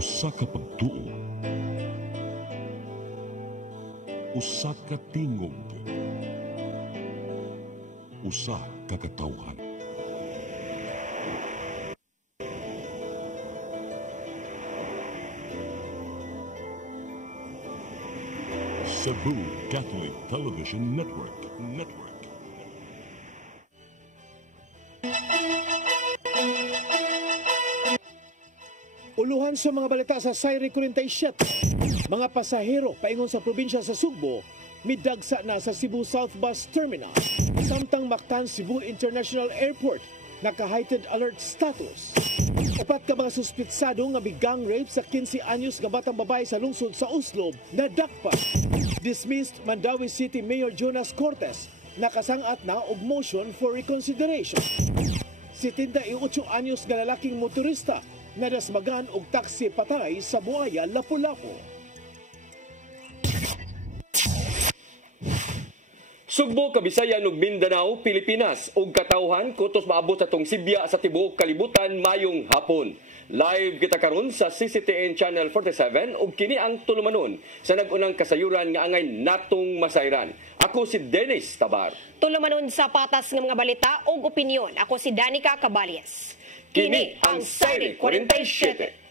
Usa ka pagtuo, usa ka tingog, usa ka katawhan. Cebu Catholic Television Network. Uluhan sa mga balita sa Sayre 47. Mga pasahero paingon sa probinsya sa Sugbo, midagsa na sa Cebu South Bus Terminal. Samtang Mactan Cebu International Airport, naka-heightened alert status. Upat ka mga suspitsado nga bigang rape sa 15 anyos nga batang babae sa lungsod sa Oslob na dakpa. Dismissed Mandawi City Mayor Jonas Cortez, nakasangat na og motion for reconsideration. 78 anyos nga lalaking motorista nadasmagan og taksi patay sa Buaya, Lapu-Lapu. Sugbo, Kabisayan ug Mindanao, Pilipinas ug katawhan kutos maabot sa tong Sibya sa tibuok kalibutan mayong hapon. Live kita karon sa CCTN Channel 47 ug kini ang tulumanon sa nag-unang kasayuran nga angay natong masayran. Ako si Dennis Tabar. Tulumanon sa patas ng mga balita ug opinyon. Ako si Danica Cabalias. Kini ang Sayre 47.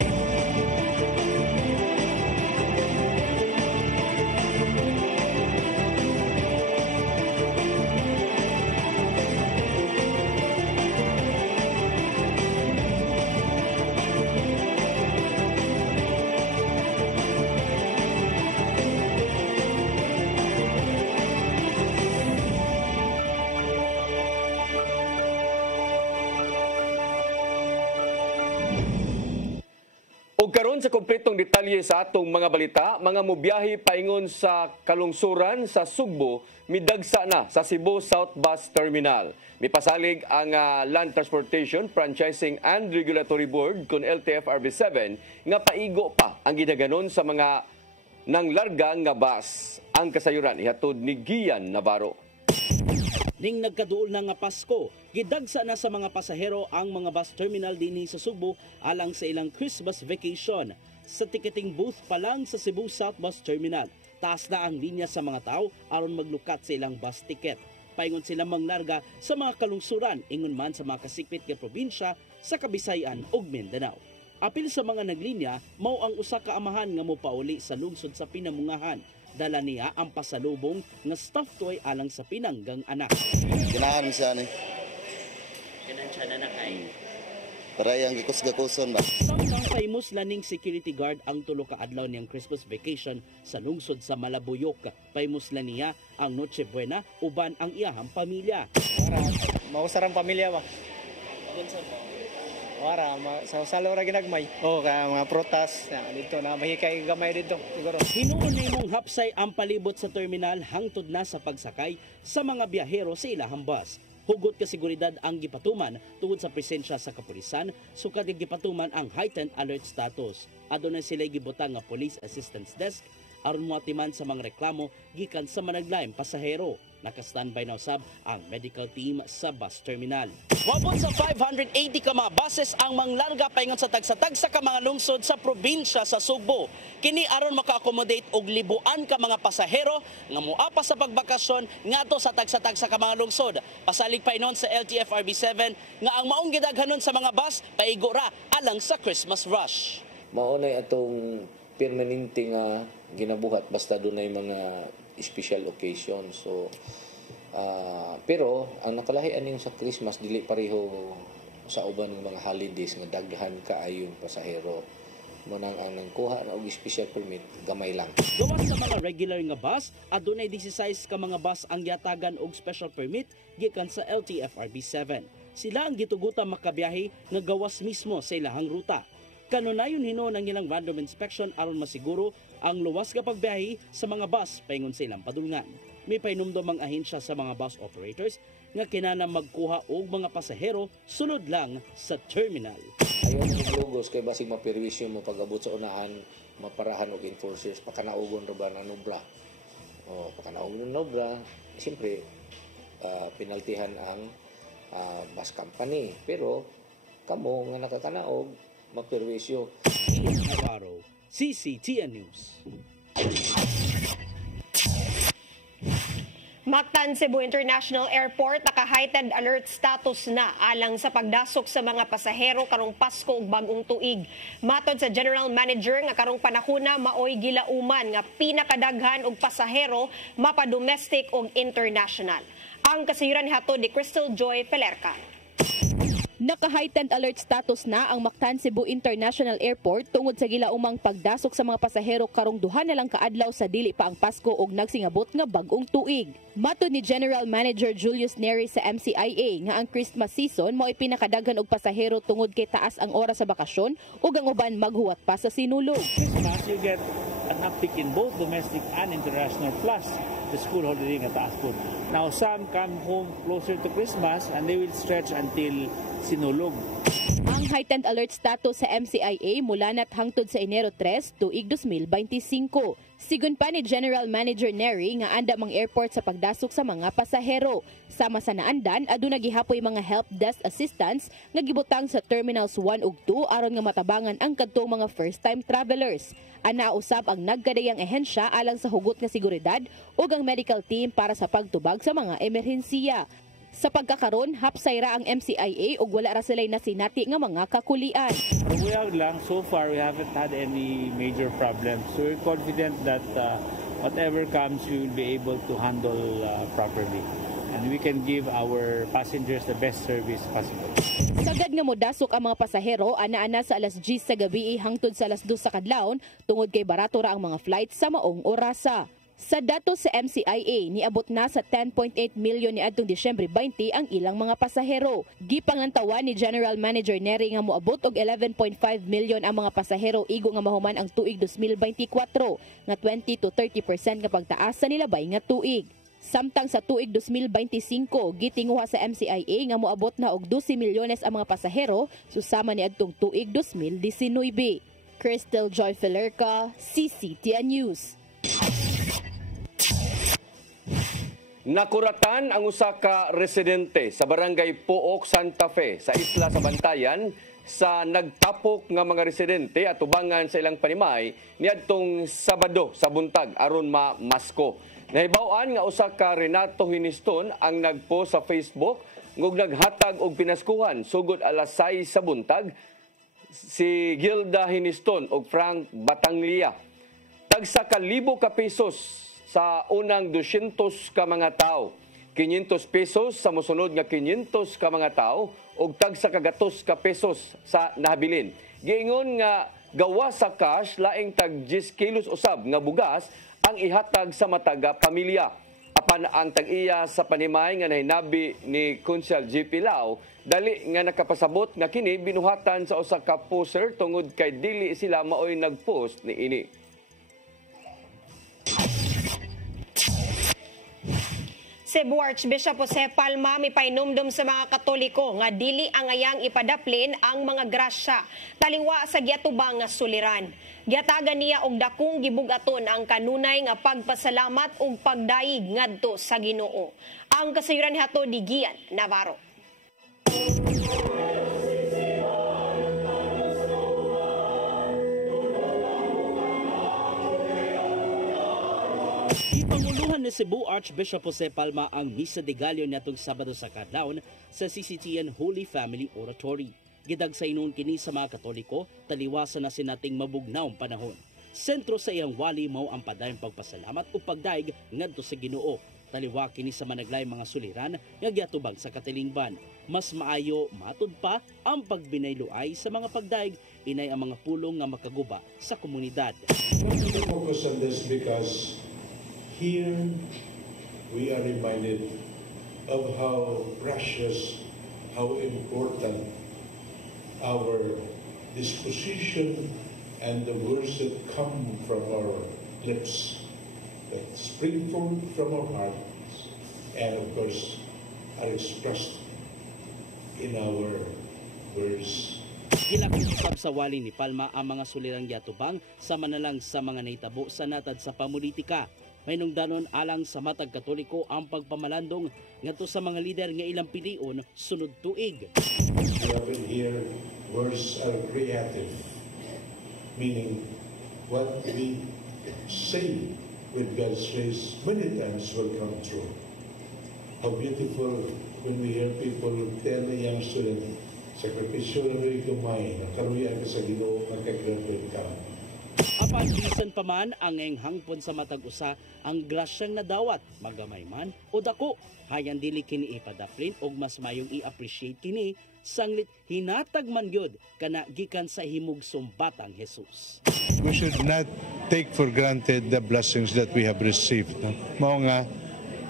Ug karon sa kompletong detalye sa atong mga balita, mga mobiyahe paingon sa kalungsuran sa Sugbo, midagsa na sa Cebu South Bus Terminal. Mipasalig ang Land Transportation Franchising and Regulatory Board kun LTFRB7 nga paigo pa ang gidaganon sa mga nanglarga nga bus. Ang kasayuran ihatod ni Gian Navarro. Ning nagkaduol na nga Pasko, gidagsa na sa mga pasahero ang mga bus terminal dinhi sa Sugbo alang sa ilang Christmas vacation. Sa ticketing booth pa lang sa Cebu South Bus Terminal, taas na ang linya sa mga tao aron maglukat sa ilang bus ticket. Paingon sila manglarga sa mga kalungsuran ingon man sa mga kasikpit nga probinsya sa Kabisayan ug Mindanao. Apil sa mga naglinya, mao ang usa ka amahan nga mopauli sa lungsod sa Pinamungahan. Dala niya ang pasalubong nga stuffed toy alang sa pinanggang anak. Ganahan siya ni. Ganan siya na nakay. Para yung gikus-gakuson ba? Samtang famous laning security guard ang tulo ka adlaw niyang Christmas vacation sa lungsod sa Malabuyok. Famous la niya ang Noche Buena uban ang iyahang pamilya. Mausarang pamilya ba? Wara, sa salo ra ginagmay. Oh, ka mga protas dito na mahikay gamay dito siguro. Hinuon nimong hapsay ang palibot sa terminal hangtod na sa pagsakay sa mga biyahero sa ilahang bus. Hugot ka seguridad ang gipatuman tungod sa presensya sa kapulisan, sukat gipatuman ang heightened alert status. Adunay sila gibutang nga police assistance desk aron moatiman sa mga reklamo gikan sa managlaing pasahero. Naka-standby na usab ang medical team sa bus terminal. Wabot sa 580 ka mga buses ang manglarga paingon sa tagsa-tagsa ka mga lungsod sa probinsya sa Sugbo. Kini aron maka-accommodate og libuan ka mga pasahero nga moapa sa pagbakasyon ngadto sa tagsa-tagsa ka mga lungsod. Pasalig painon sa LTFRB7 nga ang maong gidaghanon sa mga bus paigo ra alang sa Christmas rush. Maunay atong permanente nga ginabuhat basta dunay mga special occasion. So pero ang nakalahian ning sa Christmas dili pareho sa uban ng mga holidays nga daghan kaayong pasahero. Manang ang nangkuha na og special permit gamay lang. Gawas sa mga regular nga bus, adunay 16 ka mga bus ang yatagan og special permit gikan sa LTFRB7. Sila ang gitugutan makabiyahe nga gawas mismo sa ilahang ruta. Kanunayon hinuon ang ilang random inspection aron masiguro ang luwas nga pagbiyahe sa mga bus paingon sa ilang padulngan. May painumdom ang ahensya sa mga bus operators nga kinahanglan magkuha og mga pasahero sunod lang sa terminal. Ayaw ng logos kay basig maperwisyo mo pag-abot sa unahan, maparahan og enforcers pakanaugon ra ba na nubla. o pakanaog ng obra, siyempre pinaltihan ang bus company. Pero kamo nga nakakanaog, magperwisyo. Ian Navarro, CCTN News. Mactan Cebu International Airport naka-heightened alert status na alang sa pagdasok sa mga pasahero karong Pasko ug bag-ong tuig. Matod sa General Manager nga karong panahona maoy gilauman nga pinakadaghan og pasahero mapa-domestic ug international. Ang kasayuran hatod ni Crystal Joy Pelerca. Naka-heightened alert status na ang Mactan Cebu International Airport tungod sa gilaumang pagdasok sa mga pasahero karong duha na lang kaadlaw sa dili pa ang Pasko ug nagsingabot nga bag-ong tuig. Matod ni General Manager Julius Neri sa MCIA nga ang Christmas season mao'y pinakadaghan og pasahero tungod kay taas ang oras sa bakasyon ug ang uban maghuwat pa sa sinulog. Christmas, you get an uptick in both domestic and international, plus the school holiday nga taas po. Now some come home closer to Christmas and they will stretch until sinulog. Ang heightened alert status sa MCIA mula na't hangtod sa Enero 3, tuig 2025. Sigun pa ni General Manager Neri nga anda mang airport sa pagdasok sa mga pasahero. Sama sa naandan, aduna gihapoy mga help desk assistants nga gibutang sa Terminals 1 ug 2 aron nga matabangan ang kadtong mga first-time travelers. Ana usab ang nagkadayang ehensya alang sa hugot nga seguridad ug ang medical team para sa pagtubag sa mga emerhensiya. Sa pagkakaron, hapsay ra ang MCIA ug wala ra sila'y nasinati nga mga kakulian. Karuguyag lang, so far we haven't had any major problems. So we're confident that whatever comes, we will be able to handle properly. And we can give our passengers the best service possible. Sagad nga modasok ang mga pasahero ana-ana sa alas 10 sa gabi hangtod sa alas 2 sa kadlawon tungod kay barato ra ang mga flight sa maong orasa. Sa datos sa MCIA, niabot na sa 10.8 milyon ni adtong Disyembre 20 ang ilang mga pasahero. Gipanglantawan ni General Manager Neri nga moabot og 11.5 milyon ang mga pasahero igo nga mahuman ang tuig 2024 nga 20 to 30% nga pagtaas sa nilabay nga tuig. Samtang sa tuig 2025, gitinguha sa MCIA nga moabot na og 12 milyones ang mga pasahero susama ni adtong tuig 2019. Crystal Joy Pelerca, CCTN News. Nakuratan ang usa ka residente sa barangay Pook, Santa Fe sa isla sa Bantayan sa nagtapok nga mga residente at tubangan sa ilang panimay niadtong Sabado sa buntag aron mamasko. Nahibaw-an nga usa ka Renato Hiniston ang nagpost sa Facebook ngog naghatag og pinaskuhan sugod alas 6 sa buntag si Gilda Hiniston og Frank Batanglia. Tagsa ka libo ka pesos sa unang 200 ka mga tao, 500 pesos sa mosunod nga 500 ka mga tao ug tagsa ka 100 ka pesos sa nahabilin. Giingon nga gawa sa cash laing tag 10 kilos usab nga bugas ang ihatag sa mataga pamilya. Apan ang tag-iya sa panimay nga nahinabi ni Consul GP Lao, dali nga nakapasabot nga kini binuhatan sa usa ka poster tungod kay dili sila maoy nagpost ni ini. Cebu Archbishop Jose Palma mipainomdom sa mga Katoliko nga dili angayang ipadaplin ang mga grasya taliwa sa giatubang nga suliran. Giatagan niya og dakong gibugaton ang kanunay nga pagpasalamat ug pagdaig ngadto sa Ginoo. Ang kasayuran hato ni Gian Navarro. Ipanguluhan ni Cebu Archbishop Jose Palma ang Misa de Gallo niadtong Sabado sa kadlawon sa CCTN Holy Family Oratory. Gidagsaynon kini sa mga Katoliko taliwasan na sinating mabugnaong panahon. Sentro sa iyang wali mao ang padayong pagpasalamat ug pagdaig ngadto sa Ginoo. Taliwa kini sa managlay mga suliran nga giatubang sa katilingban. Mas maayo matud pa ang pagbinayloay sa mga pagdaig inay ang mga pulong nga makaguba sa komunidad. We focus on this because here we are reminded of how precious, how important our disposition and the words that come from our lips, that spring forth from our hearts, and of course are expressed in our words. Gilapit usab sa wali ni Palma ang mga sulirang giatubang sama na lang sa mga nahitabo sa natad sa pamulitika. Mainungdanon alang sa matag Katoliko ang pagpamalandong ngadto sa mga lider nga ilang pilion sunod tuig. We have in here words are creative, meaning what we say with God's grace many times will come true. How beautiful when we hear people tell a young student, sakripisyo na rin kumay, nakaruyan ka sa Ginoo, magka-graduate ka. Apan bisan pa man ang hangpon sa matag usa ang grasyang nadawat magamay man o dako hayan dili kini ipadaplin og mas mayong i-appreciate kini sanglit hinatag man gyud kana gikan sa himog sumbatang Hesus. We should not take for granted the blessings that we have received. No? Mao nga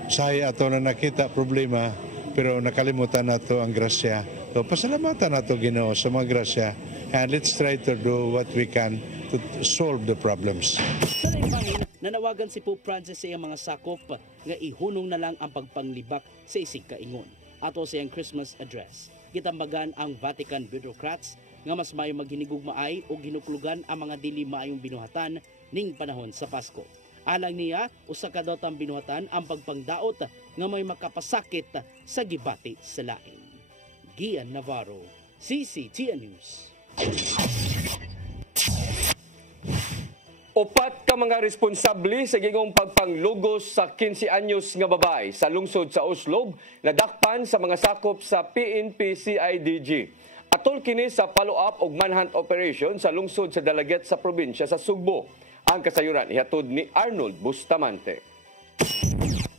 saya ato na nakita problema pero nakalimutan nato ang grasya. So pasalamatan nato Ginoo sa mga grasya and let's try to do what we can to solve the problems. Sa laing nanawagan si Pope Francis sa iyang mga sakop nga ihunong na lang ang pagpanglibak sa isig kaingon. Ato sa iyang Christmas address, gitambagan ang Vatican bureaucrats nga mas mayo maghinigugmaay o ginuklugan ang mga dili maayong binuhatan ning panahon sa Pasko. Alang niya, usa ka daw tang binuhatan ang pagpangdaot nga may makapasakit sa gibati sa lain. Gian Navarro, CCTN News. Upat ka mga responsable sa gingong pagpanglugos sa 15 anyos nga babay sa lungsod sa Oslob nadakpan sa mga sakop sa PNP-CIDG. Atol kini sa follow-up og manhunt operation sa lungsod sa Dalaget sa probinsya sa Sugbo. Ang kasayuran ihatod ni Arnold Bustamante.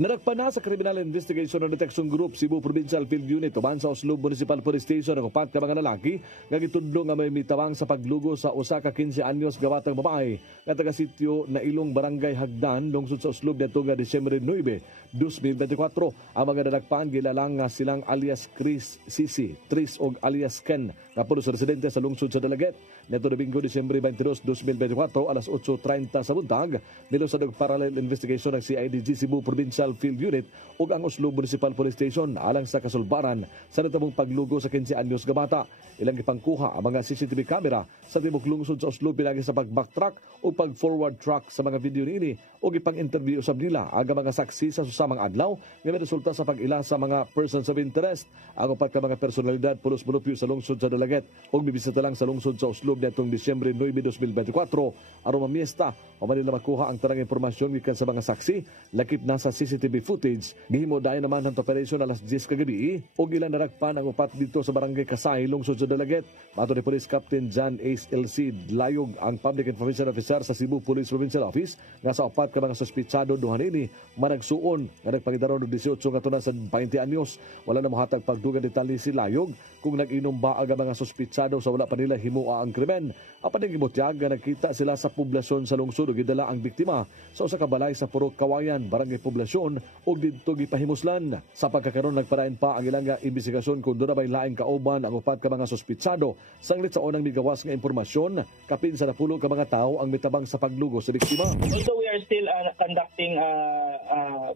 Nadakpan na sa Criminal Investigation and Detection Group Cebu Provincial Field Unit uban sa Oslob Municipal Police Station ang upat ka mga lalaki nga gitudlo nga may mitawang sa paglugo sa usa ka 15 anyos gabatang babae nga taga sitio na Ilong Barangay Hagdan lungsod sa Oslob dito nga Disyembre 9, 2024. Ang mga nadakpan gilalang nga silang alias Chris Sisi, Tris og alias Ken nga pulos residente sa lungsod sa Dalaget. Neto Domingo, Disyembre 22, 2024, alas 8:30 sa buntag, nilusad og parallel investigation ng CIDG Cebu Provincial Field Unit ug ang Oslob Municipal Police Station alang sa kasulbaran sa natabong paglugo sa 15 anyos nga bata. Ilang ipangkuha ang mga CCTV camera sa tibok lungsod sa Oslob pinagi sa pag-backtrack o pag-forward track sa mga video niini ug ipang-interview usab nila ang mga saksi sa susamang adlaw nga resulta sa pag-ila sa mga persons of interest. Ang upat ka mga personalidad pulos mulupyo sa lungsod sa Dalaget ug bibisita lang sa lungsod sa Oslob netong Disyembre 9, 2024 aron mamiesta o manila makuha ang tarang impormasyon gikan sa mga saksi. Lakip na sa CCTV footage gihimo dayon naman ang operasyon alas 10 kagabi ug ilan narakpan ang upat dito sa Barangay Kasay lungsod sa Dalaget. Mato ni Police Captain John Ace LC Layog ang Public Information Officer sa Cebu Police Provincial Office nga sa upat ka mga suspitsado duha nini managsuon nga nagpagidaron og 18 nga tunan sa 20 anyos. Wala na mohatag pagdugang detalye si Layog kung nag-inom ba ang mga suspitsado sa wala pa nila himua ang krimen. Apan ning gibutyag nga nakita sila sa poblasyon sa lungsod ug gidala ang biktima sa usa ka balay sa Purok Kawayan, Barangay Poblasyon ug didto gipahimuslan. Sa pagkakaron nagpadayon pa ang ilang imbestigasyon kung doon na bay laing kauban ang upat ka mga suspitsado. Sanglit sa unang migawas nga impormasyon, kapin sa 10 ka mga tawo ang mitabang sa paglugo sa biktima. Also, we are still conducting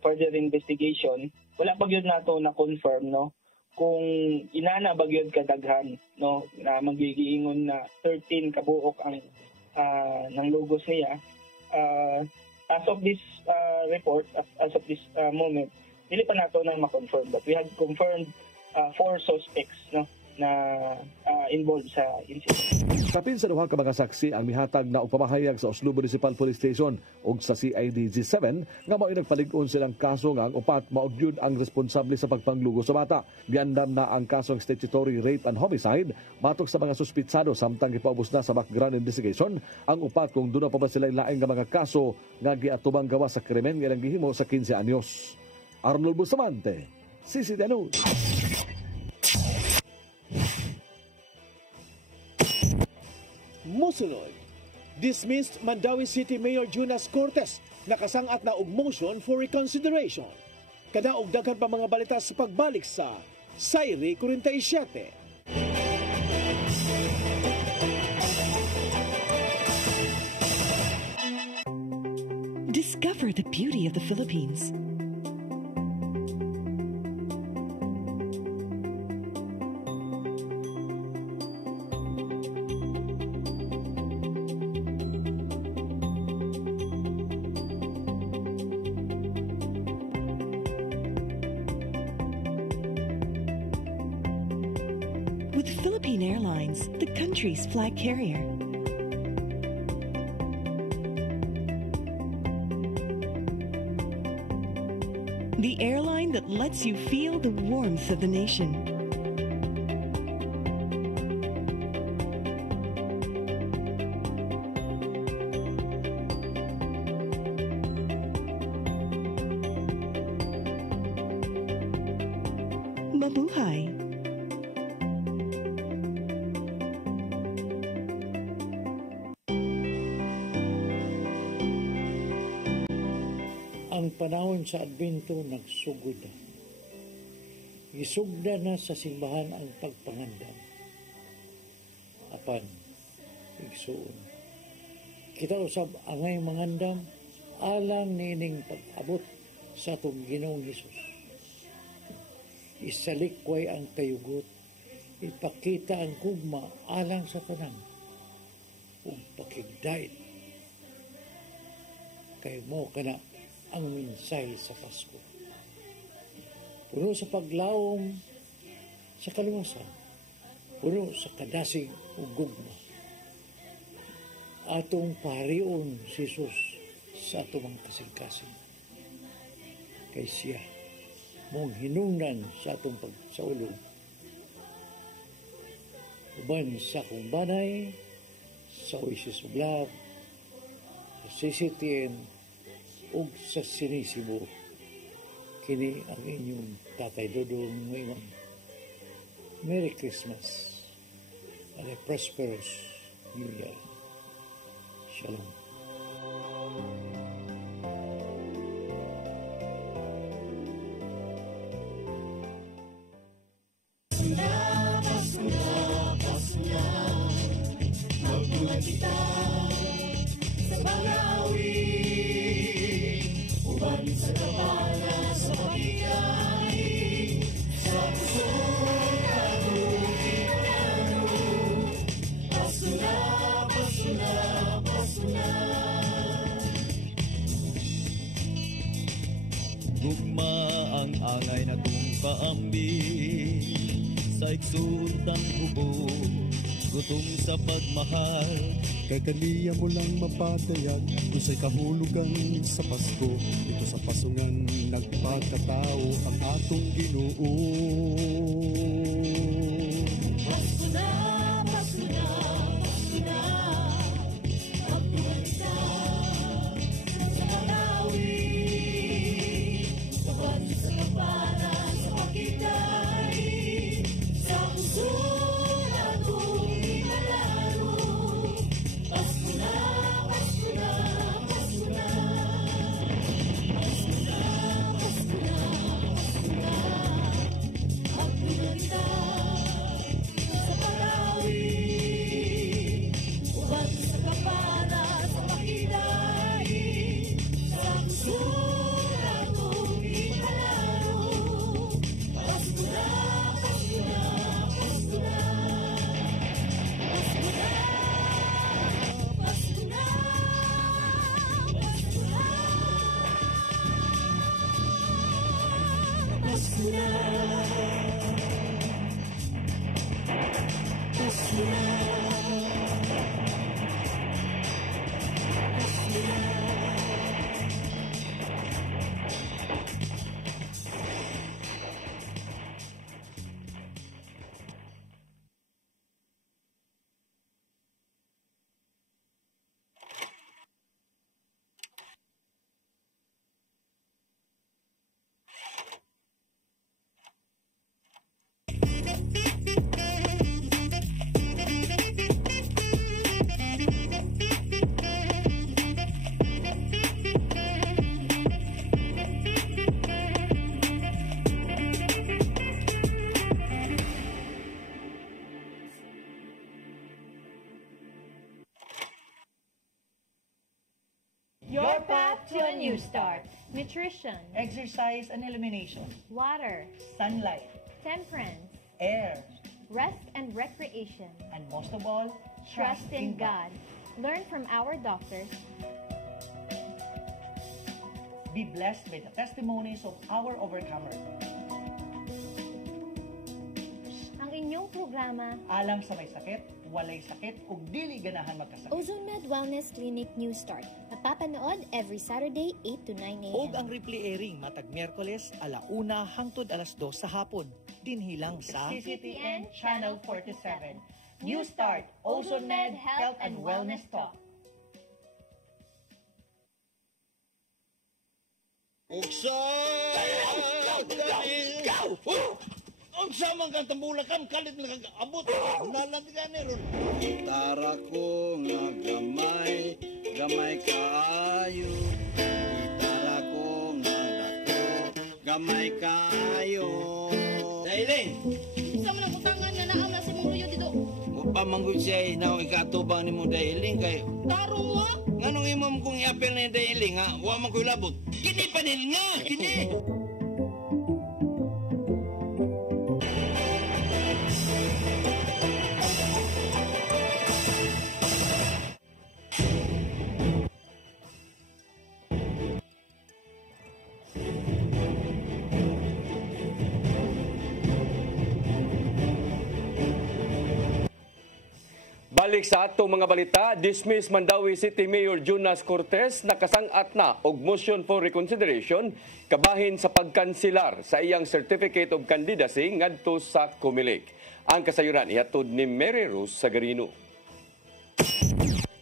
further investigation. Wala pa gyud nato na confirm no kung inana ba gyud kadaghan no na magigiingon na 13 kabuok ang ng lugos niya. As of this report, as of this moment, dili pa nato na ma-confirm, but we have confirmed 4 suspects no na involved sa incident. Kapin sa duha ka mga saksi ang mihatag na upamahayag sa Oslob Municipal Police Station ug sa CIDG-7 nga mao'y nagpalig-on silang kaso nga ang upat maogyud ang responsable sa pagpanglugo sa bata. Giandam na ang kasong statutory rape and homicide batok sa mga suspitsado samtang gipaubos na sa background investigation ang upat kung doon pa ba sila laing nga mga kaso nga giatubang gawa sa krimen nga ilang gihimo sa 15 anyos. Arnold Bustamante, CCTN News. Mosunod, dismissed Mandawi City Mayor Jonas Cortes nakasangat na og motion for reconsideration. Kadaog daghan pa mga balita sa pagbalik sa Sayri 47. Discover the beauty of the Philippines. with Philippine Airlines, the country's flag carrier. The airline that lets you feel the warmth of the nation. Mabuhay! Ang panahon sa Advento nagsugod na. Gisugda na sa simbahan ang pagpangandam. Apan, igsuon. Kita usab angay mangandam, alang nining pag-abot sa atong Ginoong Hesus. Isalikway ang kayugot, ipakita ang gugma alang sa tanan, ug pakigdait. Kay mo kana ang mensahe sa Pasko. Puno sa paglawom sa kaluwasan, puno sa kadasig ug gugma. Atong paharion si Jesus sa atong mga kasing-kasing. Kay siya mong hinungdan sa atong pagsaulog. Uban sa akong banay, sa Oasis of Love, sa CCTN, ug sa sinisibo. Kini ang inyong Tatay Dodong ngayon. Merry Christmas and a prosperous New Year. Shalom. Gugma ang angay na kong kaambi sa iksundang hubo, gutom sa pagmahal. Kay kaniya mo lang mapatayag kung sa'y kahulugan sa Pasko. Ito sa pasungan nagpagkatao ang atong Ginoo. Pasko na, Pasko na, Pasko na, magtuhan ka sa panawi, kapag sa kapanan, sa pakitay, sa puso na kong inalaro. Pasko na, Pasko na, Pasko na, Pasko na, Pasko na, Pasko na, magtuhan ka sa panawi, ubat sa kapana, sa pakitay, sa puso na kong inalaro. Pasko na, Pasko na, Pasko na, Pasko na, Pasko na, Pasko na, Pasko na, Pasko na, Pasko na. Your path to a new start. Nutrition. Exercise and elimination. Water. Sunlight. Temperance. Air. Rest and recreation. And most of all, Trust in God. Learn from our doctors. Be blessed by the testimonies of our overcomers. Ang inyong programa programa. Alam sa may sakit, walay sakit, ug dili ganahan magkasakit. OzoneMed Wellness Clinic New Start. Napapanood every Saturday 8 to 9 a.m. Og ang replay airing matag Miyerkules 1:00 hangtod 2:00 sa hapon. Dinhilang sa CCTN Channel 47. New Start, OzoneMed Health and Wellness Talk. Unsa man kang tambulakan kalit nagabot nalandigan ni ron. Gitara ko nga gamay kaayo. Gitara ko nga dako gamay kaayo. Dailing. Unsa man ang utangan nga naa na sa mong luyo dito? Upa manggod siya na ikatubang nimo Dailing kay. Taro mo? Nganong imong kung iapil ni Dailing ha? Wa man koy labot. Kini panil nga, kini. Balik sa atong mga balita, dismiss Mandawi City Mayor Jonas Cortez nakasang-at na og motion for reconsideration kabahin sa pagkansilar sa iyang Certificate of Candidacy ngadto sa Comelec. Ang kasayuran ihatod ni Mary Rose Sagarino.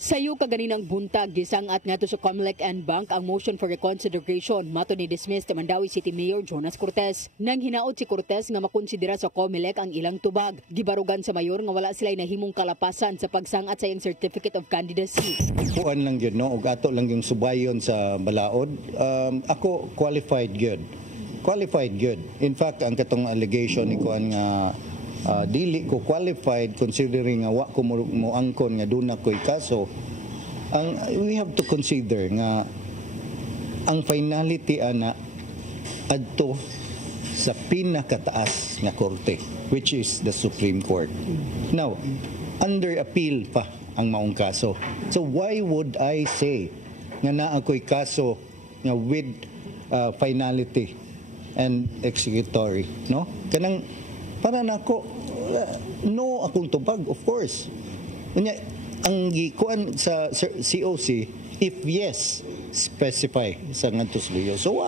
Sayo kaganinang buntag gisangat ngadto sa Comelec and Bank ang motion for reconsideration mato ni dismissed Mandawi City Mayor Jonas Cortez. Nang hinaot si Cortez nga makonsidera sa Comelec ang ilang tubag, gibarugan sa mayor nga wala sila nahimong kalapasan sa pagsangat sa iyang Certificate of Candidacy. Kuan lang gyud no, ug ato lang yung subayon sa balaod. Ako qualified gyud. Qualified gyud. In fact, ang katong allegation ni kuan nga dili ko qualified considering nga wa ko mo angkon nga duna ko'y kaso. We have to consider nga ang finality ana adto sa pinakataas nga korte, which is the Supreme Court. Now, under appeal pa ang maong kaso. So why would I say nga naa ko'y kaso nga with finality and executory, no? Kanang para nako no akong tubag, of course. Unya ang gikuan sa COC, if yes, specify sa ngadto sa liyo. So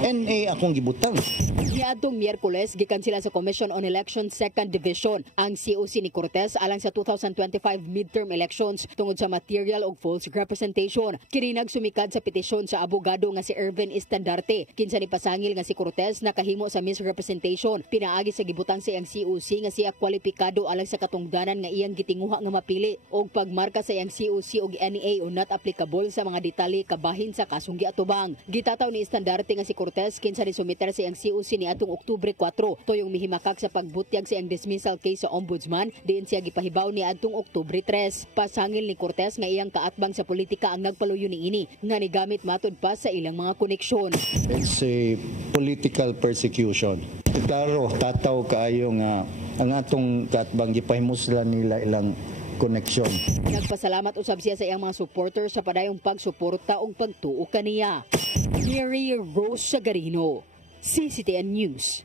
NA akong gibutang. Niadtong Miyerkules, gikan sila sa Commission on Elections 2nd Division ang COC ni Cortez alang sa 2025 midterm elections tungod sa material og false representation. Kini nagsumikad sa petisyon sa abogado nga si Ervin Estandarte. Kinsa ni pasangil nga si Cortez nakahimo sa misrepresentation. Pinaagi sa gibutang sa iyang COC nga siya kwalipikado alang sa katungdanan nga iyang gitinguha nga mapili og pagmarka sa iyang COC og NA o not applicable sa mga detalye kabahin sa kasong giatubang. Gitataw ni Estandarte nga si Cortez kinsa ni sumiter sa iyang COC ni atong Oktubre 4 toyong mihimakak sa pagbutyag sa iyang dismissal case sa Ombudsman diin siya gipahibaw ni adtong Oktubre 3. Pasangil ni Cortez nga iyang kaatbang sa politika ang nagpaluyo niini nga nigamit matud pa sa ilang mga koneksyon. It's a political persecution. Klaro tataw kaayo nga ang atong kaatbang gipahimuslan nila ilang koneksyon. Nagpasalamat usab siya sa iyang mga supporters sa padayong pagsuporta ug pagtuo kaniya. Mary Rose Sagarino, CCTN News.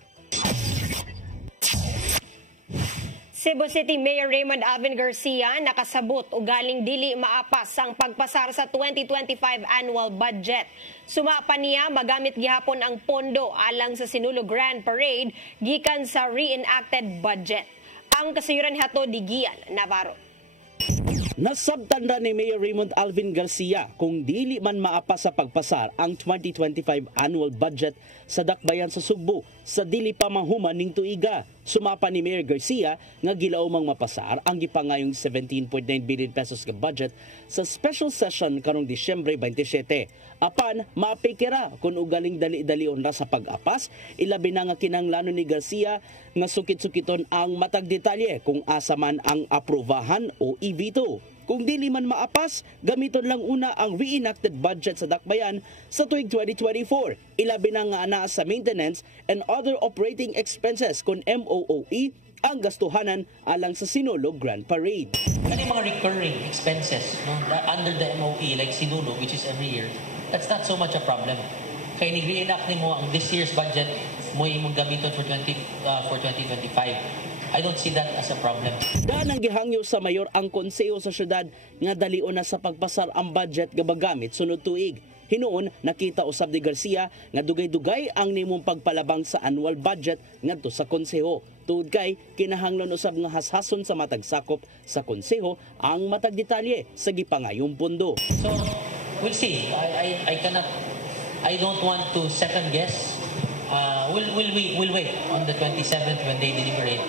Cebu City Mayor Raymond Alvin Garcia nakasabot o galing dili maapas ang pagpasar sa 2025 annual budget. Sumapa niya magamit gihapon ang pondo alang sa Sinulo Grand Parade gikan sa reenacted budget. Ang kasayuran hato di Gian Navarro. Nasabtanda ni Mayor Raymond Alvin Garcia kung dili man maapas sa pagpasar ang 2025 annual budget sa dakbayan sa Sugbo sa dili pa mahuman ning tuiga. Sumapa ni Mayor Garcia nga gilaumang mapasar ang gipangayong 17.9 billion pesos nga budget sa special session karong Disyembre 27. Apan maapikira kung ugaling dali-dalion ra sa pag-apas, ilabi na nga kinahanglanon ni Garcia nga sukit-sukiton ang matag detalye kung asa man ang aprobahan o i-veto. Kung dili man maapas, gamiton lang una ang reenacted budget sa dakbayan sa tuig 2024. Ilabi na nga ana sa maintenance and other operating expenses kung MOOE ang gastuhanan alang sa Sinulo Grand Parade. Kani mga recurring expenses no under the MOE like Sinulo, which is every year, that's not so much a problem. Kaya ni-reenact mo ang this year's budget mo imong gamiton for 2025. I don't see that as a problem. Daan ang gihangyo sa mayor ang konseho sa syudad nga dalion na sa pagpasar ang budget gabagamit sunod tuig. Hinuon nakita usab ni Garcia nga dugay-dugay ang nimong pagpalabang sa annual budget ngadto sa konseho. Tuod kay kinahanglan usab nga hashason sa matag sakop sa konseho ang matag detalye sa gipangayong pondo. So, we'll see. I don't want to second guess. We'll wait on the 27th when they deliberate.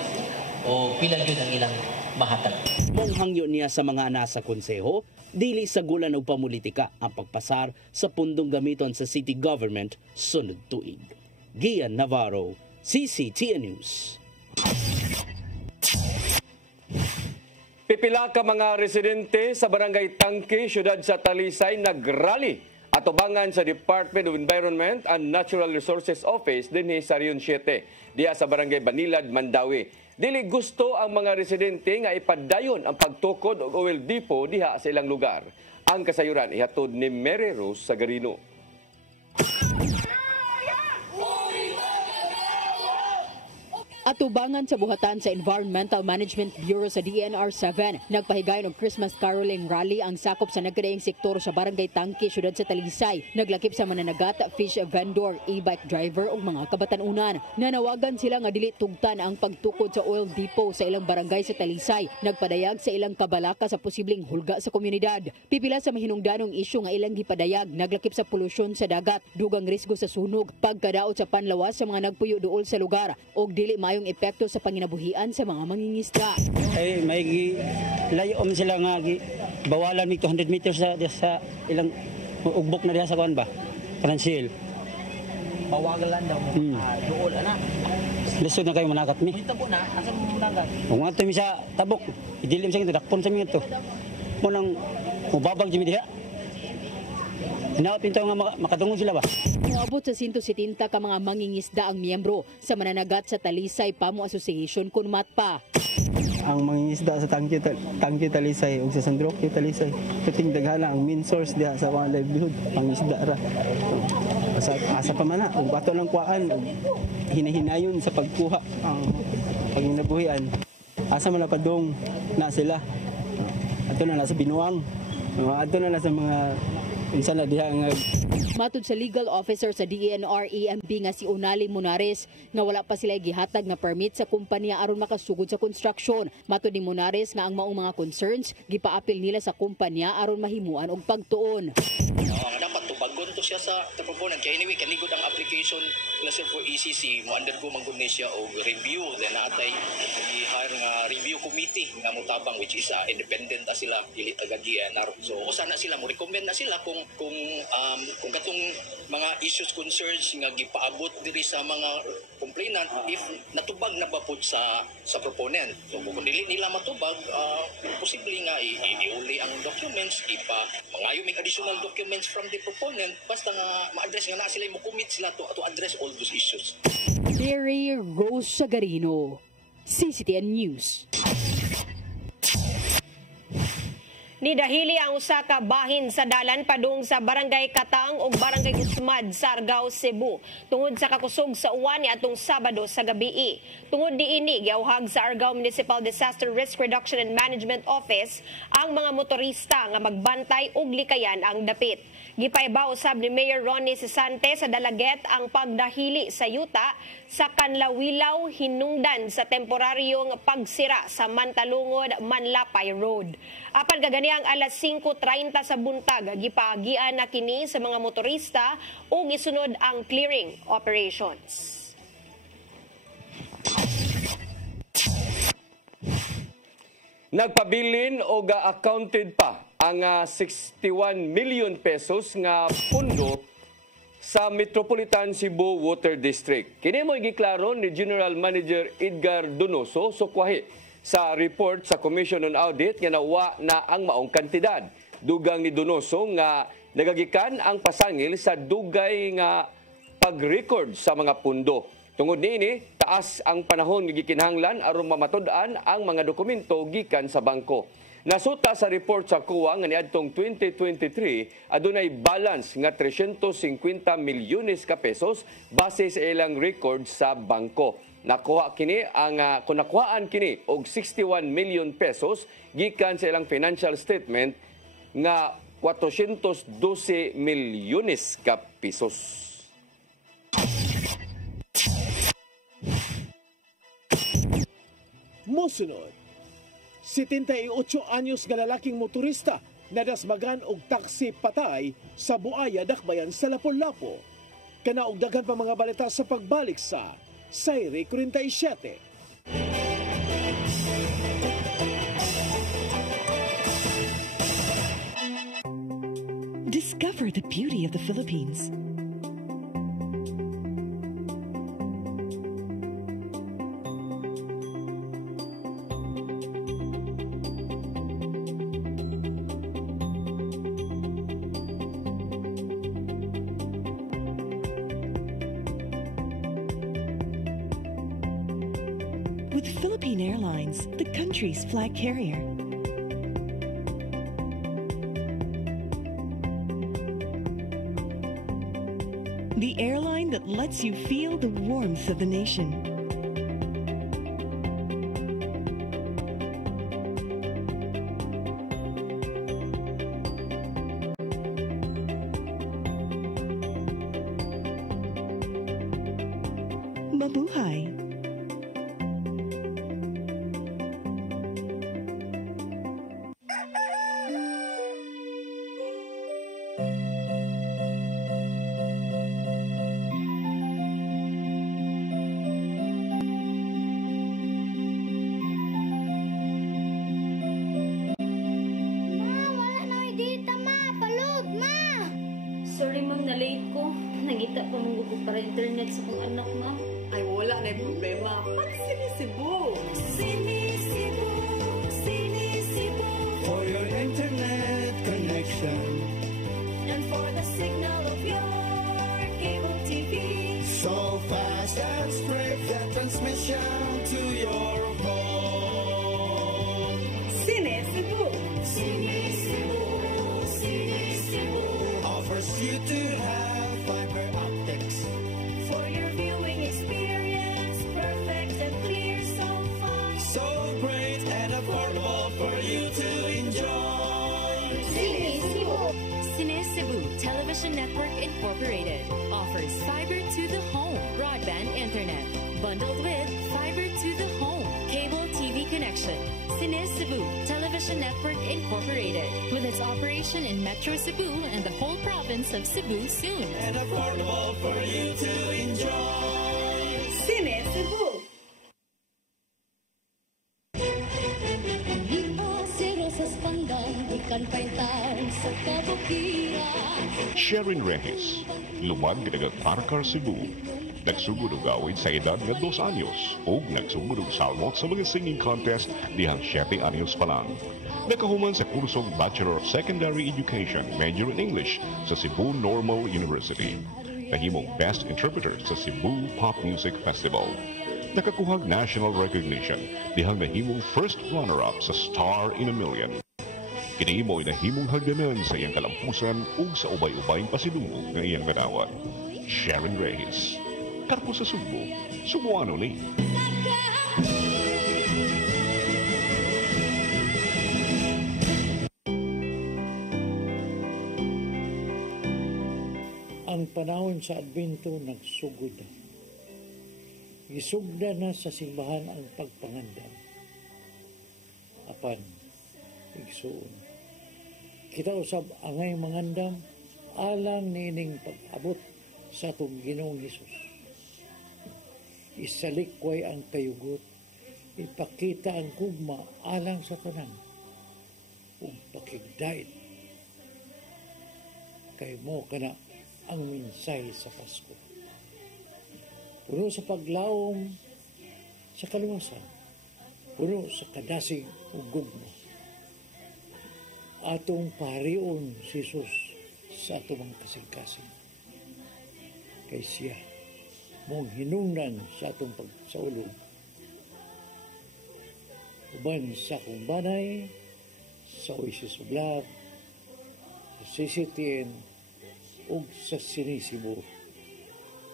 O pila gyud ang ilang mahatag. Monghangyo niya sa mga ana sa konseho, dili sa gulan og pamulitika ang pagpasar sa pundong gamiton sa city government sunod tuig. Gian Navarro, CCTN News. Pipila ka mga residente sa Barangay Tangke, siyudad sa Talisay, nagrally atubangan sa Department of Environment and Natural Resources Office dinhi sa Rion 7 diha sa Barangay Banilad, Mandawi. Dili gusto ang mga residente nga ipadayon ang pagtukod og oil depot diha sa ilang lugar. Ang kasayuran ihatod ni Mary Rose Sagarino. Atubangan sa buhatan sa Environmental Management Bureau sa DNR 7, nagpahigayon og Christmas caroling rally ang sakop sa nagkadaing sektor sa Barangay Tangke, siyudad sa Talisay. Naglakip sa mananagat, fish vendor, e-bike driver ug mga kabatanunan. Nanawagan sila nga dili tugtan ang pagtukod sa oil depot sa ilang barangay sa Talisay. Nagpadayag sa ilang kabalaka sa posibleng hulga sa komunidad. Pipila sa mahinungdanong isyu nga ilang gipadayag, naglakip sa polusyon sa dagat, dugang risgo sa sunog, pagkadaot sa panlawas sa mga nagpuyo duol sa lugar ug dili yung epekto sa panginabuhian sa mga mangingisda. Ay may layom sila nga bawalan mig 200 meters sa ilang ugbok na diha sa kuan ba? Transil. Bawalan daw duol ana. Lisod na kayo manakat mi. Ito po na, asa mo manakat? Kung ato mi sa tabok, idilim sa dakpon sa mi to. Mo nang mubabag jimi diha. Pinto nga makatungod sila ba? Moabot sa 170 ka mga mangingisda ang miyembro sa mananagat sa Talisay Pamo Association kun matpa. Ang mangingisda sa Tangke Talisay ug sa San Roque Talisay, kating daghala ang main source diha sa mga livelihood, pangisda ra. Asa pa man na, ug bato lang kuan, hinahinayon sa pagkuha ang panginabuhian. Asa man na padong na sila. Ato na sa binuang. Ato na sa mga insala diha nga. Matud sa legal officer sa DNR EMB nga si Unali Munares nga wala pa sila gihatag nga permit sa kumpanya aron makasugod sa construction. Matud ni Munares nga ang maong mga concerns gipaapil nila sa kumpanya aron mahimuan og pagtuon. Dapat tubagon to siya sa proponent kay anyway kanigod ang application na sir for ECC mo undergo man gud siya og review then natay i-hire nga review committee nga motabang which is independent sila dili taga DNR. So usa na sila mo recommend na sila kung katong mga issues concerns nga gipaabot diri sa mga complainant if natubag na ba pud sa proponent. So kung dili nila matubag posible nga iuli ang documents mangayo mig additional documents from the proponent basta nga ma-address nga na sila mo commit sila to address all those issues. Mary Rose Sagarino, CCTN News. Nidahili ang usa ka bahin sa dalan padung sa Barangay Katang ug Barangay Usmad sa Argao, Cebu tungod sa kakusog sa uwan niadtong Sabado sa gabii. Tungod diini giawhag sa Argao Municipal Disaster Risk Reduction and Management Office ang mga motorista nga magbantay ug likayan ang dapit. Gipaibaw usab ni Mayor Ronnie Sisante sa Dalaget ang pagdahili sa yuta sa Kanlawilaw hinungdan sa temporaryong pagsira sa Mantalungod Manlapay Road. Apan kaganiang alas 5:30 sa buntag gipaagian na kini sa mga motorista ug gisunod ang clearing operations. Nagpabilin o ga-accounted pa ang 61 million pesos nga pundo sa Metropolitan Cebu Water District. Kini mo giklaro ni General Manager Edgar Donoso sukwahi sa report sa Commission on Audit nga nawa na ang maong kantidad. Dugang ni Donoso nga nagagikan ang pasangil sa dugay nga pag-record sa mga pundo. Tungod niini, taas ang panahon nga gikinahanglan aron mamatud-an ang mga dokumento gikan sa bangko. Nasuta sa report sa COA nga niadtong 2023 adunay balance nga 350 milyones ka pesos base sa ilang record sa bangko. Nakuha kini ang kung nakuhaan kini og 61 million pesos gikan sa ilang financial statement nga 412 milyones ka pesos. Mosunod, 78 anyos nga lalaking motorista nadasmagan og taksi patay sa Buaya, Dakbayan sa Lapu-Lapu. Kana og daghan pa mga balita sa pagbalik sa Sayre 47. Discover the beauty of the Philippines. With Philippine Airlines, the country's flag carrier. The airline that lets you feel the warmth of the nation. Mabuhay! Sorry ma'am, na-late ko. Nangita pa mong gusto para internet sa kong anak ma'am. Ay, wala na yung problema. Mag-Sinisibu! Sinisibu, Sinisibu. For your internet connection. And for the signal of your cable TV. So fast and straight that transmission to your home. Sinisibu! Sinisibu, Sinisibu. Offers you to have fiber optics. For your viewing experience, perfect and clear, so fine. So great and affordable for you to enjoy. Sinisibu. Sinisibu Television Network Incorporated offers fiber to the home broadband internet bundled with fiber to the home cable TV connection. Sinisibu Television Network Incorporated with its operation in Metro Cebu and the whole province of Cebu soon. And affordable for you to enjoy. Sinisibu! Sharon Reyes, lumad ginagang Parcar Cebu. Nagsugod og awid sa edad nga 2 anyos o nagsugod og salmot sa mga singing contest dihang 7 anyos pa lang. Nakahuman sa kursong Bachelor of Secondary Education, major in English sa Cebu Normal University. Nahimong Best Interpreter sa Cebu Pop Music Festival. Nakakuhag national recognition dihang nahimong first runner-up sa Star in a Million. Kini mo'y nahimong hagdanan sa iyang kalampusan ug sa ubay-ubayng pasidungog ng iyang ganawan. Sharon Reyes. Karpo sa Subo, Subuano ni. Ang panahon sa Adbento nagsugod na. Isugda na sa simbahan ang pagpangandam. Apan, igsuon. Kita usab angay mangandam alang nining pag-abot sa atong Ginoong Hesus. Isalikway ang kayugot, ipakita ang kugma alang sa tanan, ug pakigdait. Kay mo kana ang minsay sa Pasko. Puno sa paglawom sa kaluwasan, puno sa kadasig ug gugma. Atong parion si Jesus sa atong mga kasing-kasing. Kay siya mong hinungnan sa atong pagsaulog. Uban sa kong banay, sa Oasis of Love, sa CCTN, o sa Sinisibo.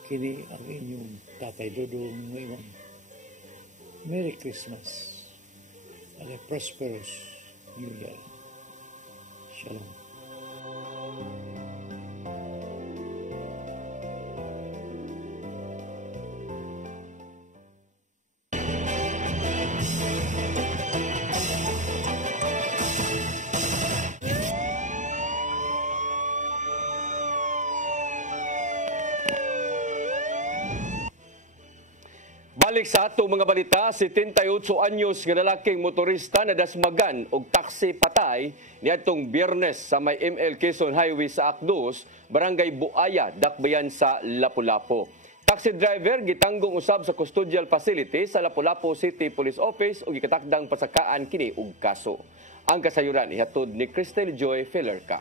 Kini ang inyong Tatay Dodong ngayon. Merry Christmas and a prosperous New Year. Shalom. Balik sa atong mga balita, 78 anyos nga lalaking motorista na dasmagan og taksi patay niadtong Biyernes sa may ML Quezon Highway sa Akdos, Barangay Buaya, Dakbayan sa Lapu-Lapu. Taxi driver gitanggong usab sa custodial facility sa Lapu-Lapu City Police Office ug gikatakdang pasakaan kini og kaso. Ang kasayuran ihatod ni Cristel Joy Felerca.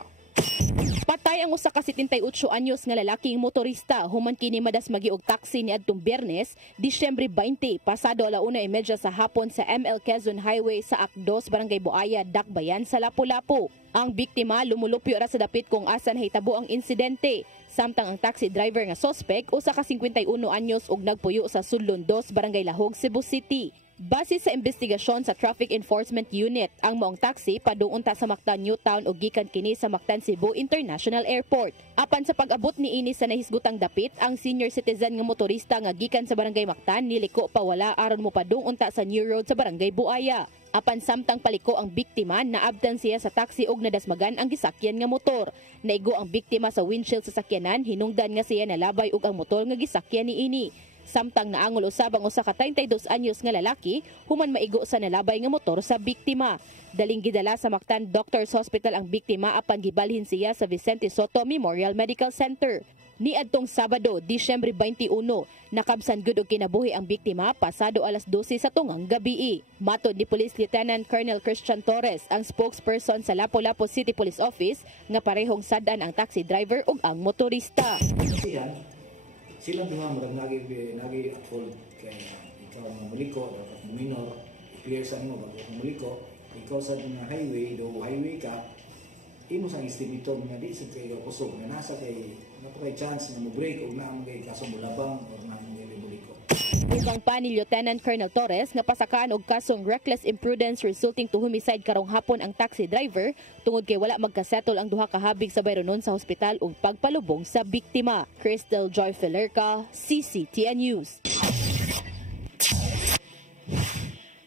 Patay ang usa ka 78 anyos nga lalaking motorista human kini madasmagi og taxi niadtong Biyernes, Disyembre 20, pasado 1:30 sa hapon sa ML Quezon Highway sa Akdos, Barangay Buaya, Dakbayan sa Lapu-Lapu. Ang biktima lumulupyo ra sa dapit kung asan hitabo ang insidente. Samtang ang taxi driver nga suspect usa ka 51 anyos ug nagpuyo sa Sudlon 2, Barangay Lahog, Cebu City. Base sa investigasyon sa Traffic Enforcement Unit, ang maong taxi padung unta sa Mactan Newtown ug gikan kini sa Mactan Cebu International Airport. Apan sa pag-abot niini sa nahisgutang dapit, ang senior citizen nga motorista nga gikan sa Barangay Mactan niliko pawala aron mo padung unta sa New Road sa Barangay Buaya. Apan samtang paliko ang biktima, naabdan siya sa taxi ug nadasmagan ang gisakyan nga motor. Naigo ang biktima sa windshield sa sakyanan, hinungdan nga siya nalabay ug ang motor nga gisakyan niini. Samtang naangol usab ang usa ka 32 anyos nga lalaki human maigo sa nalabay nga motor sa biktima. Daling gidala sa Mactan Doctors Hospital ang biktima apan gibalhin siya sa Vicente Soto Memorial Medical Center. Niadtong Sabado, Disyembre 21, nakabsan gud og kinabuhi ang biktima pasado alas 12 sa tungang gabii. Matod ni Police Lieutenant Colonel Christian Torres, ang spokesperson sa Lapu-Lapu City Police Office, nga parehong sad-an ang taxi driver ug ang motorista. Sila nga nagi at fault kay ikaw nga muliko dapat minor clear sa mo bago ka muliko ikaw sa nga highway ka imo sang estimator nga di sa kay kusog nga nasa kay napay chance nga mo break o na ang kay kaso mulabang o na ang muliko. Ubang pa ni Lieutenant Colonel Torres nga pasakaan og kasong reckless imprudence resulting to homicide karong hapon ang taxi driver tungod kay wala magkasettle ang duha ka habig sa bayronon sa hospital ug pagpalubong sa biktima. Cristel Joy Felerca, CCTN News.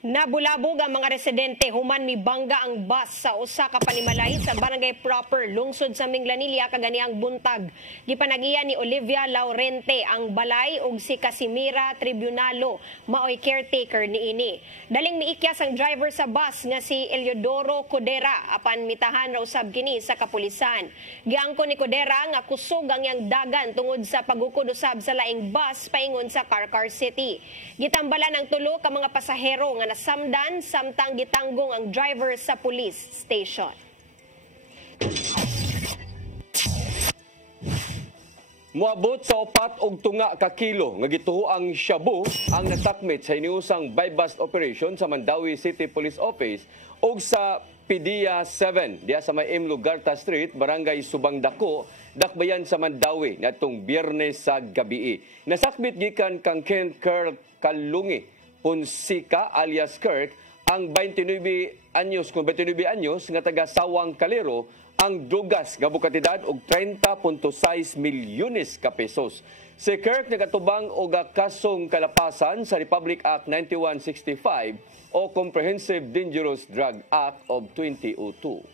Nabulabog ang mga residente human mibangga ang bus sa usa ka panimalay sa Barangay Proper, lungsod sa Minglanilla kaganiang buntag. Gipanagiya ni Olivia Laurente ang balay ug si Casimira Tribunalo maoy caretaker niini. Daling miikyas ang driver sa bus nga si Eliodoro Codera apan mitahan ra usab kini sa kapulisan. Giangko ni Codera nga kusog ang iyang dagan tungod sa pagukod usab sa laing bus paingon sa Carcar City. Gitambalan ang tulo ka mga pasahero nga samdan samtang gitanggong ang driver sa police station. Moabot sa 4 og tunga ka kilo nga gituoang shabu ang nasakmit sa iniusang buy-bust operation sa Mandawi City Police Office ug sa PDEA 7 diya sa may M. Lugarta Street, Barangay Subang Dako, Dakbayan sa Mandawi natong Biyernes sa gabii. Nasakmit gikan kang Ken Kirk Kalungi Punsika alias Kirk ang 29 anyos nga taga Sawang Calero ang drugas nga bukatidad og 30.6 milyones ka pesos. Si Kirk nagatubang og kasong kalapasan sa Republic Act 9165 o Comprehensive Dangerous Drug Act of 2002.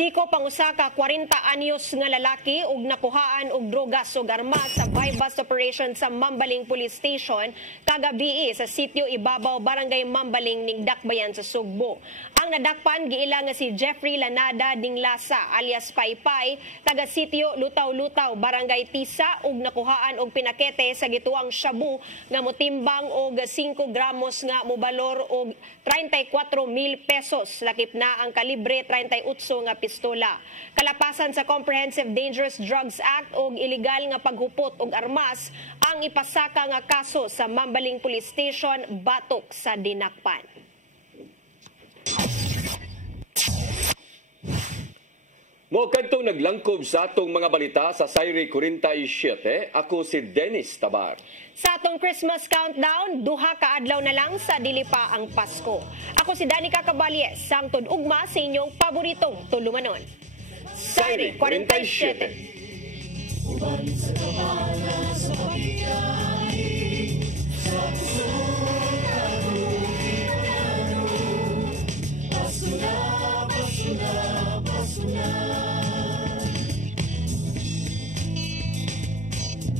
Siko pangusa ka 40 anyos nga lalaki ug nakuhaan og drogas ug armas sa buy-bust operation sa Mambaling Police Station kagabii sa sitio Ibabaw, Barangay Mambaling ning Dakbayan sa Sugbo. Ang nadakpan giila nga si Jeffrey Lanada Dinglasa alias Paypay, taga sitio Lutaw-Lutaw, Barangay Tisa, ug nakuhaan og pinakete sa gituang shabu nga motimbang og 5 gramos nga mobalor og 34,000 pesos. Lakip na ang kalibre 38 nga pistola. Kalapasan sa Comprehensive Dangerous Drugs Act og illegal nga paghupot og armas ang ipasaka nga kaso sa Mambaling Police Station, Batok sa Dinakpan. Mo kadtong naglangkob sa atong mga balita sa Sayre 47, ako si Dennis Tabar. Sa atong Christmas countdown, duha ka adlaw na lang sa dili pa ang Pasko. Ako si Danica Caballes, sangtod ugma sa inyong paboritong tulumanon. Sayre 47.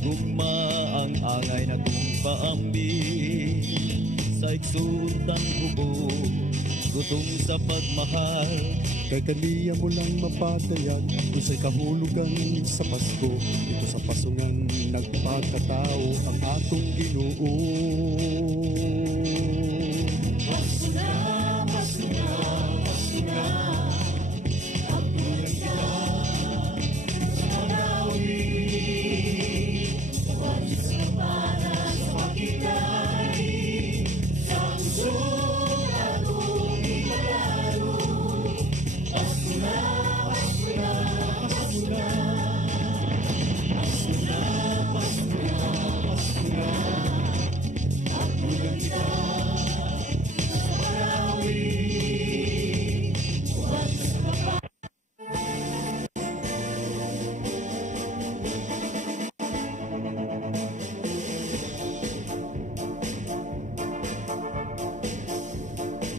Gugma ang angay na kong paambi sa iksutan hubog, gutom sa pagmahal. Kay kaniya mo lang mapatayag, usay kahulugan sa Pasko. Ito sa pasungan nagpakatao ang atong Ginoo.